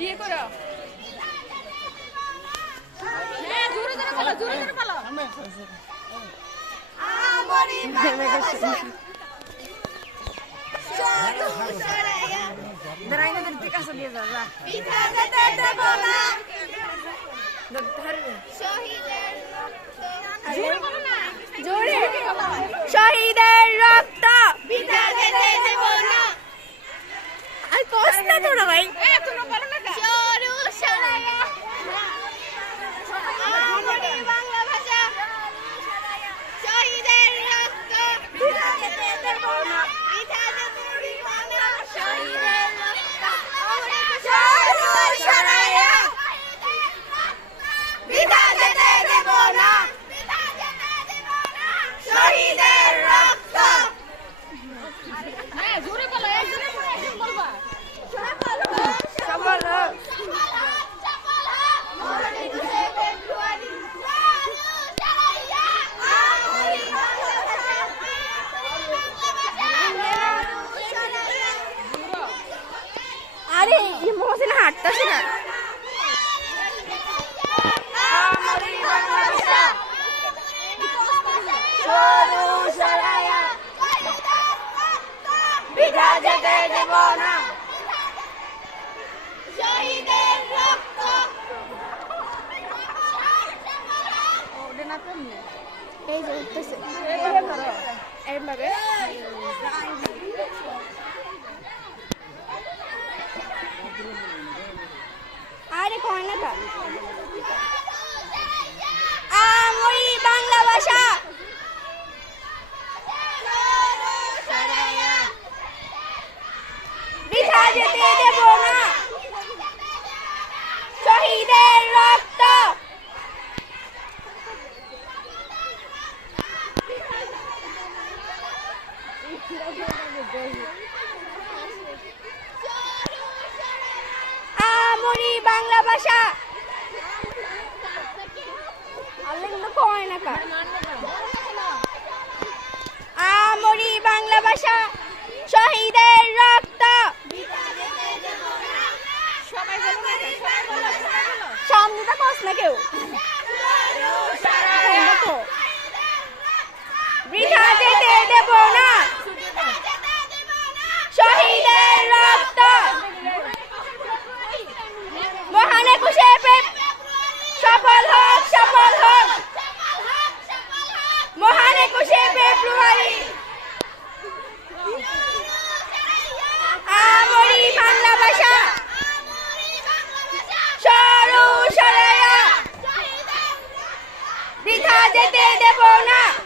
ইয়ে করো হ্যাঁ বলো জোরে জোরে বলো দাঁড়াই না তুই কাছে দিয়ে যা যা জোরে বলো না জোরে শহীদের রক্ত। আর কষ্ট তোরা ভাই এ তোমরা বলো না কা বাংলা ভাষা শহীদের রক্ত বিধা যেতে দেব না বিধা যেতে দেব না শহীদের রক্ত সরু সরাইয়া বিধা যেতে দেব না বিধা যেতে দেব না শহীদের রক্ত হ্যাঁ জোরে বলো একজনে বলো একজন বলবা সফল হোক আরে এই মহসিন হাঁটতেছে না। বিধা যেতে দেব না এই যে উঠতেছে এইভাবে আরে কয় না কা আমরি বাংলা ভাষা বৃথা যেতে দেব না শহীদের রক্ত আমরি বাংলা ভাষা। আমরি বাংলা ভাষা শহীদের রক্ত সবাই বলো না কা, সবাই বলো সবাই বলো সামনেটা কস না কেউ? বৃথা যেতে দেব না শহীদের রক্ত মহান একুশে ফেব- সফল হোক সফল হোক। মহান একুশে ফেব্রুয়ারি। আমরি বাংলা ভাষা। সরু সরাইয়া বৃথা যেতে দেব না।